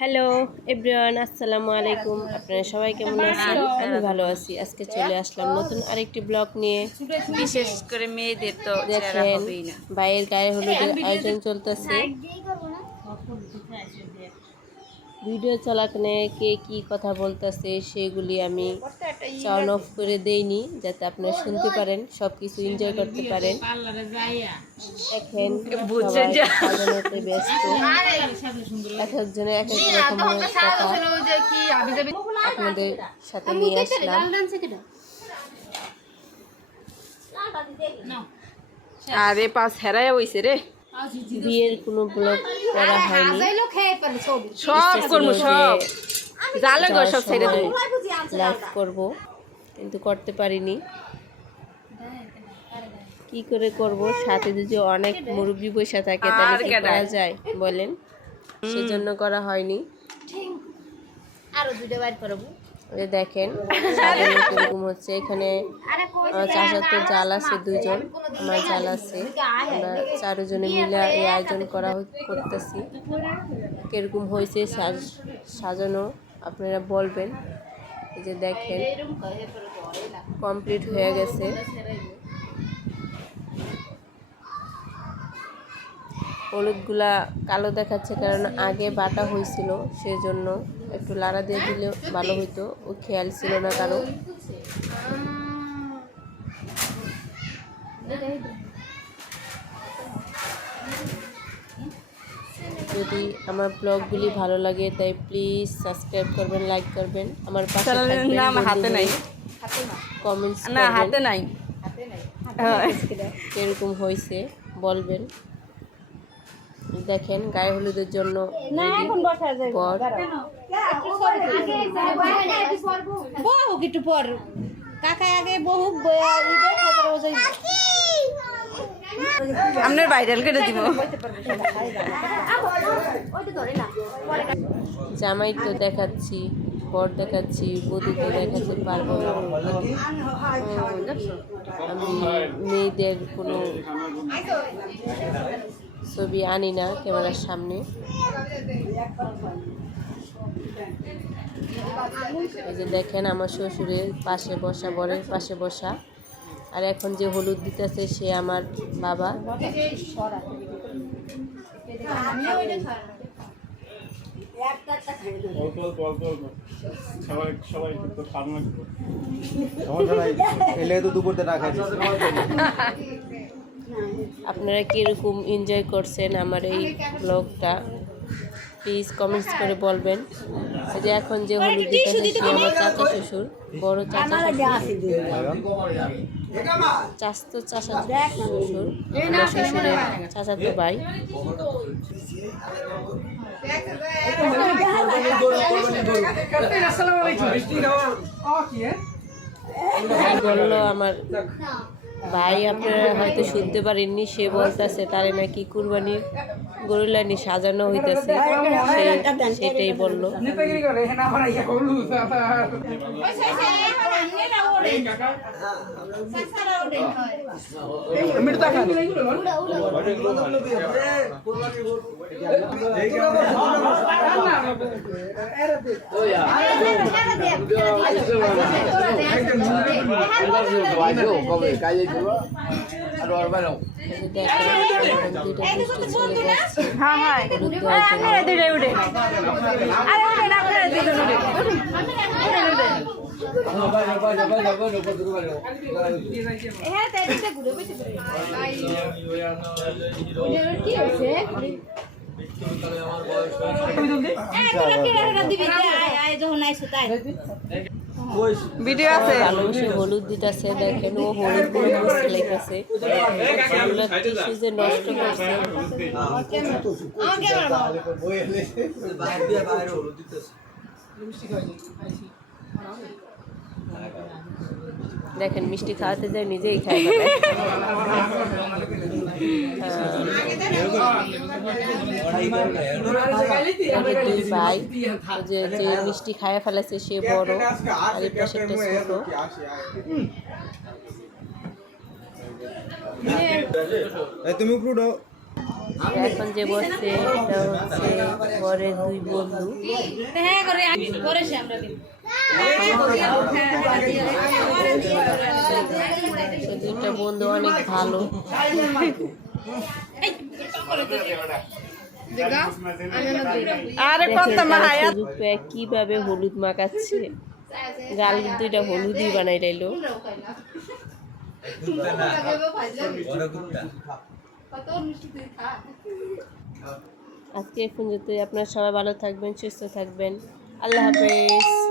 Hello everyone, আসসালামু আলাইকুম। আপনারা সবাই কেমন আছেন? আমি ভালো আছি। আজকে চলে আসলাম নতুন আরেকটি ব্লগ নিয়ে। বিশেষ করে মেয়েদের তো দেখেন ভাইয়ের গায়ে হলুদের আয়োজন চলতেছে। ভিডিও চলাকালে কে কি কথা বলতেছে সেগুলি আমি সাউন্ড অফ করে দেইনি, যাতে আপনারা শুনতে পারেন, সব কিছু এনজয় করতে পারেন। দেখেন সবাই সাজানোতে ব্যস্ত, এক একজনের এক এক রকমের কথা আপনাদের সাথে নিয়ে আসলাম। আরে পাঁচ হেরায় হইছে রে। বিয়ের কোনো ব্লগ করা হয়নি, সব করবো, সব জালে গো সব ছেড়ে দেবো। লাইভ করব কিন্তু করতে পারিনি। কি করে করব? সাথে যদি অনেক মুরব্বী বসে থাকে তাহলে কি করা যায় বলেন? সেজন্য করা হয়নি। আরো দুটো বার করবো। দেখেন সাজানো কিরকম হচ্ছে। এখানে চাচাতো জাল আছে, দুজন আমার জাল আছে, আমরা চারজনে মিলে এই আয়োজন করতেছি। কিরকম হয়েছে সাজানো আপনারা বলবেন। এই যে দেখেন কমপ্লিট হয়ে গেছে। হলুদগুলা কালো দেখাচ্ছে কারণ আগে বাটা হয়েছিল, সেজন্য একটু লাড়া দিয়ে দিলে ভালো হইতো। ও খেয়াল ছিল না কারো। যদি আমার ব্লগগুলি ভালো লাগে তাই প্লিজ সাবস্ক্রাইব করবেন, লাইক করবেন, আমার পাশে থাকবেন, হাতে নাই, কমেন্টস না হাতে নাই, কিরকম হয়েছে বলবেন। দেখেন গায়ে হলুদের জন্য একটু পর কাকা আগে বহু আপনার ভাইরাল করে দিব। জামাই তো দেখাচ্ছি, বর দেখাচ্ছি, বধূ তো দেখাতে পারবো না। আমি মেয়েদের কোনো ছবি আনি না ক্যামেরার সামনে। এই যে দেখেন আমার শ্বশুরের পাশে বসা, বরের পাশে বসা। আর এখন যে হলুদ দিতেছে সে আমার বাবা। আপনারা কীরকম এনজয় করছেন আমার এই ব্লগটা প্লিজ কমেন্টস করে বলবেন। এই যে এখন যে হলুদ দিতেছে সে আমার চাচা শ্বশুর, বড় চাচা শ্বশুর, চাচা শ্বশুর, আমার শ্বশুরের চাচাতো ভাই। বললো আমার ভাই, আপনারা হয়তো শুনতে পারেননি, সে বলতেছে তারে নাকি কুরবানির গরু লাইনি সাজানো হইতেছে, সেটাই বললো। ভিডিও আছে, ভালোবাসে হলুদ দিতেছে। দেখেন ও হলুদ গুলো মুছে লেগেছে, যে নষ্ট করছে। দেখেন মিষ্টি খাওয়াতে যায় নিজেই খায়। দুই ভাই, যে মিষ্টি খাইয়া ফেলেছে সে বড়, আর এই পাশেরটা ছোট। তুমি উপরে এখন যে বসছে এটা হচ্ছে বরের দুই বন্ধু। হ্যাঁ করে সে আমরা দিন এই দুইটা বন্ধু অনেক ভালো। আরে কত মায়া সুযোগ পেয়ে কিভাবে হলুদ মাখাচ্ছে, গাল দুইটা হলুদই বানাই লাইলো। আজকে এই পর্যন্তই। আপনারা সবাই ভালো থাকবেন, সুস্থ থাকবেন। আল্লাহ হাফেজ।